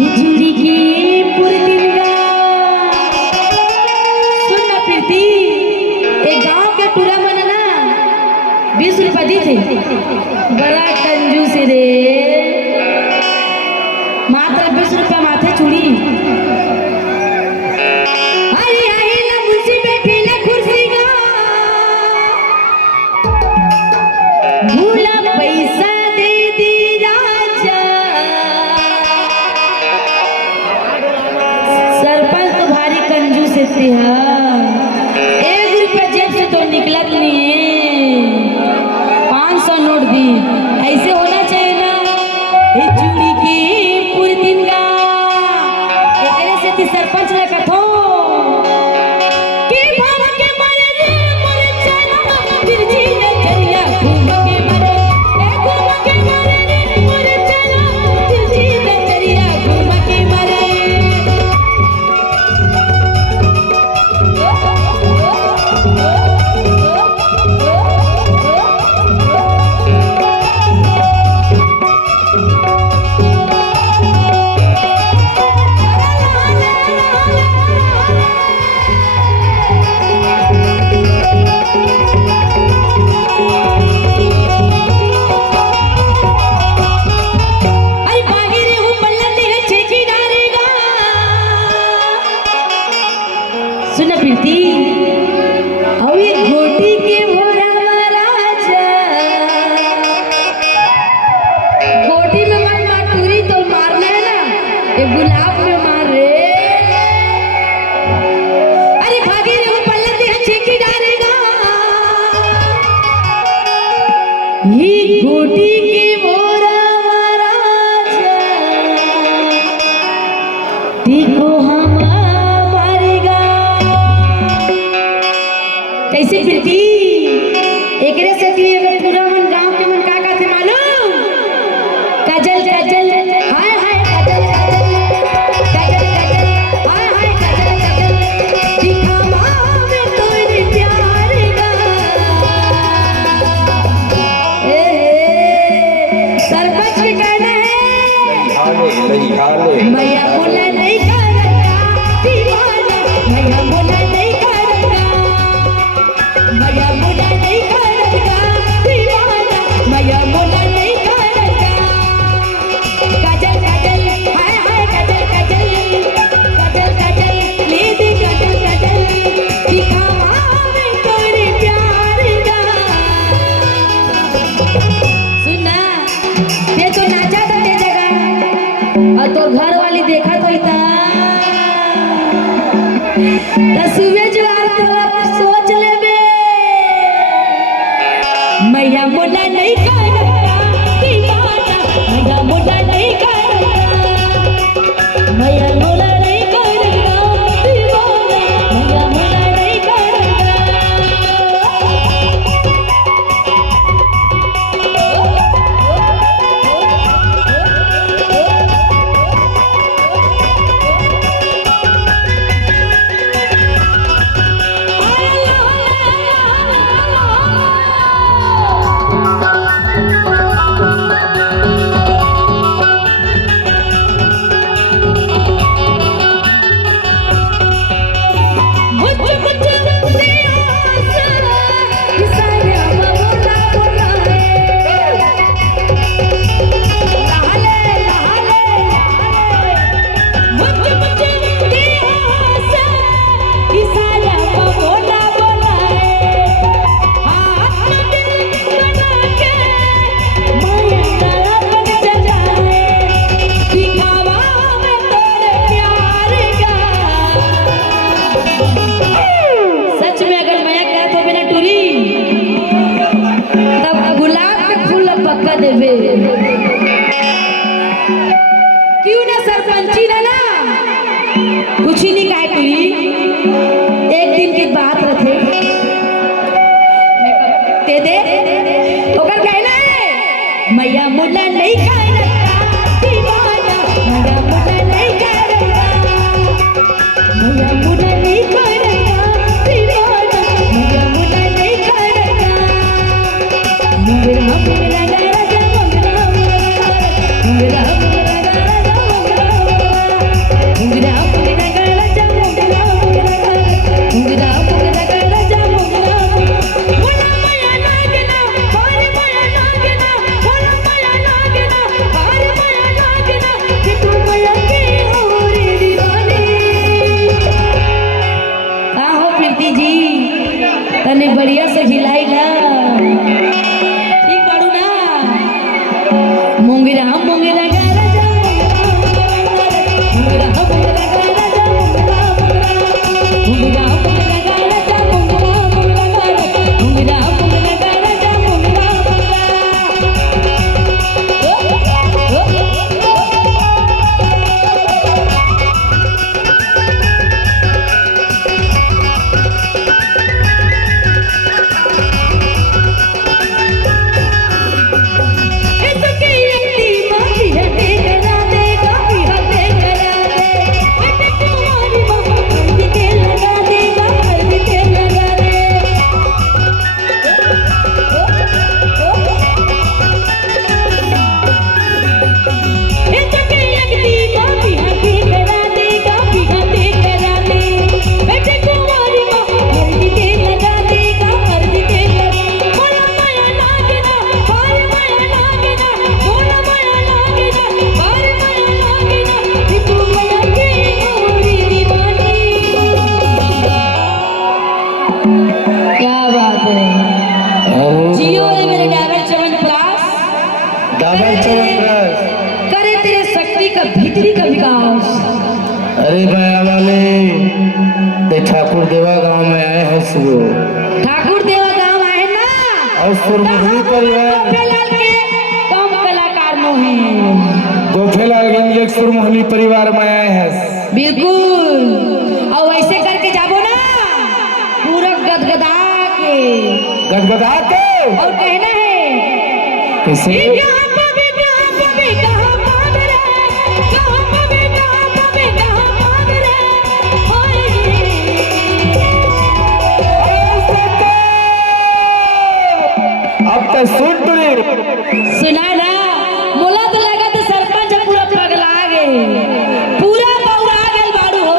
खिचड़ी की पुरतिनगा सुनना फिरती एक गांव के टूरा मना ना 20 रुपया दी थी। बड़ा कंजूस रे, मात्र 20 रुपया माथे चूड़ी। अरे आई ना मुझसे बैठी ना कुर्सी का भूला पैसा दे दी राजा। सरपंच तो भारी कंजूस थे। 1 रुपया जेब से तो निकला नहीं है, 500 नोट दी। ऐसे होना चाहिए ना। ये चूड़ी की पूरी दिन का एकरे से थी सरपंच ने कथो कि भाव के मारे रे मोरे चना तिरछी नजरिया घूम के मारे ए घूम के मारे रे मोरे चना तिरछी नजरिया घूम के मारे। सुन प्रीति और ये घोटी के भोरा महाराजा घोटी में मन माटूरी तो मारना है ना, ये गुलाब में मार रे। अरे भागे रे वो पल्ला दे छेकी डालेगा ये घोटी के भोरा महाराजा देखो हम कैसे प्रीति एकरे से कि पूरा मन गांव के मन का थे मालूम। काजल काजल हाय हाय काजल काजल काजल काजल हाय हाय काजल काजल दिखावा में तोरे प्यार का। सरपंच के कहना है मैया बोला नहीं करेगा दीवाना, मैया बोला नहीं करेगा, मैया बोला नहीं करेगा दीवाना, मैया बोला नहीं करेगा। काजल काजल हाय हाय काजल काजल काजल काजल ले दे काजल काजल दिखावा में तोरे प्यार का। सुना ये तो नाचा था ते जगह और तो घर वाली देखा तो इता सुबह जो तरफ सोच ले मैया बोला नहीं करेगा दीवाना, मैया बोला नहीं करेगा, मैया बोला नहीं करेगा दीवाना, मैया बोला नहीं करेगा। क्यों ना सरपंची ना कुछ ही नहीं कहे तुरी एक दिन की बात रखे ते दे ओकर कहना है मैया मुला नहीं करेगा दीवाना, मैया मुला नहीं करेगा, मैया मुला नहीं करेगा दीवाना, मैया मुला नहीं करेगा। मेरा का भीतरी का विकास। अरे गया वाले ये ठाकुर देवा गांव में आए हैं सुबह। ठाकुर देवा गांव आए ना और सुरमुखी परिवार गोपेलाल के कम कलाकार नो हैं। गोपेलालगंज एक सुरमुखी परिवार में आए हैं। बिल्कुल। और वैसे करके जाबो ना पूरा गदगदा के और कहना है कैसे अब तो सुन सुना ना मोला तो लगा तो सरपंच पूरा पगला गए पूरा बौरा गल बाड़ू हो।